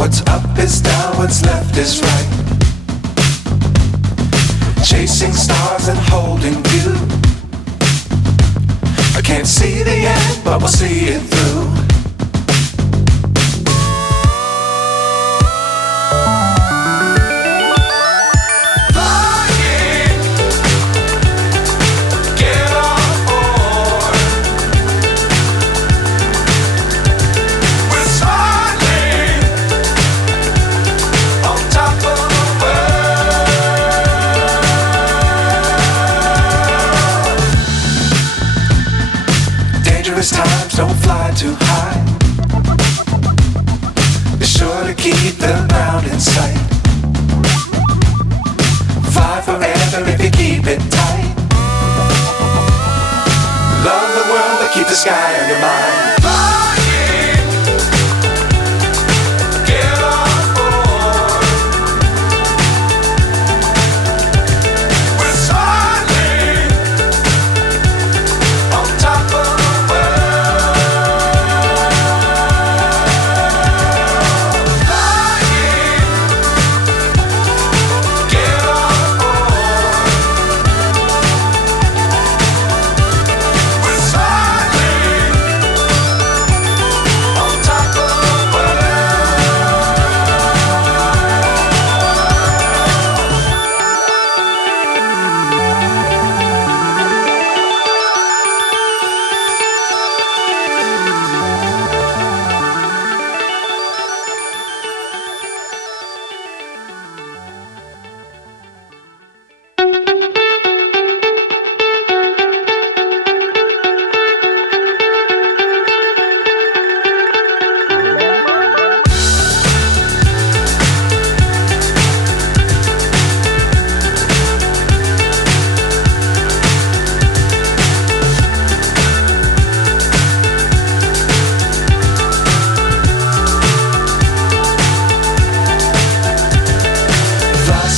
What's up is down, what's left is right. Chasing stars and holding you. I can't see the end, but we'll see it through. Times don't fly too high. Be sure to keep the ground in sight. Fly forever if you keep it tight. Love the world but keep the sky on your mind.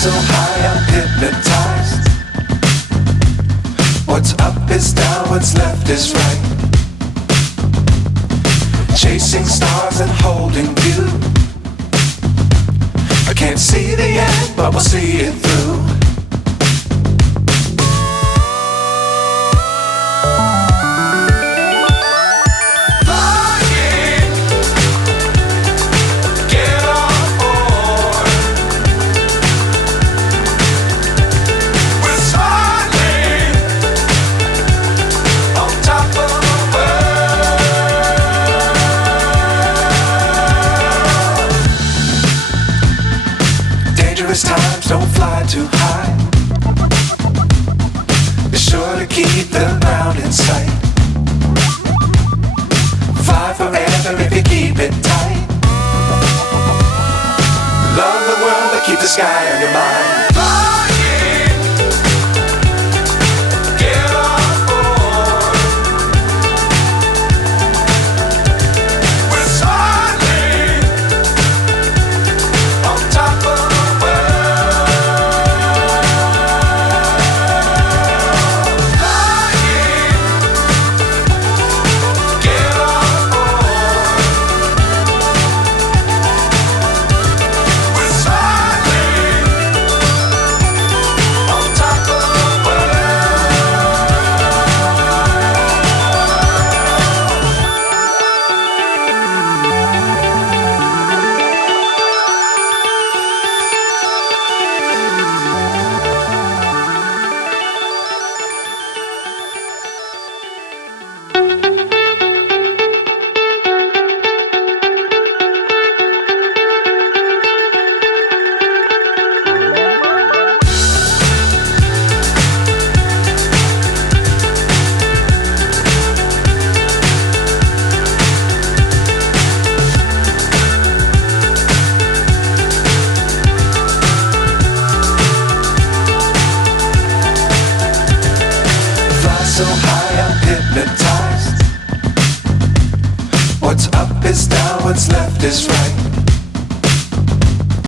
So high I'm hypnotized. What's up is down, what's left is right. Chasing stars and holding you. I can't see the end, but we'll see it through. Times don't fly too high. Be sure to keep the ground in sight. Fly forever if you keep it tight. Love the world but keep the sky on your mind. So high I'm hypnotized. What's up is down, what's left is right.